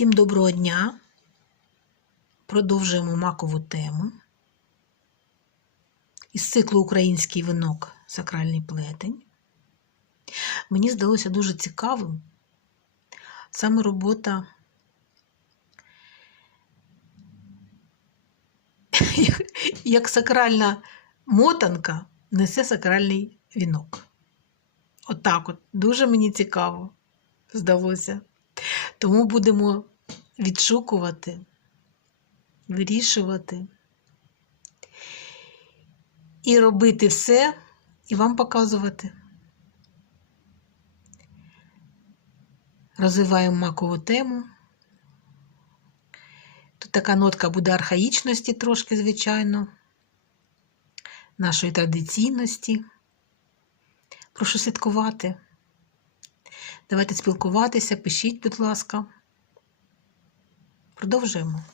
Всім доброго дня. Продовжуємо макову тему. Із циклу Український винок Сакральний плетень. Мені здалося дуже цікавим саме робота як сакральна мотанка несе сакральний вінок. Отак от, Дуже мені цікаво здалося. Тому будемо відшукувати, вирішувати і робити все, і вам показувати. Розвиваємо макову тему. Тут така нотка буде архаїчності трошки, звичайно, нашої традиційності. Прошу слідкувати. Давайте спілкуватися, пишіть, будь ласка. Продовжуємо.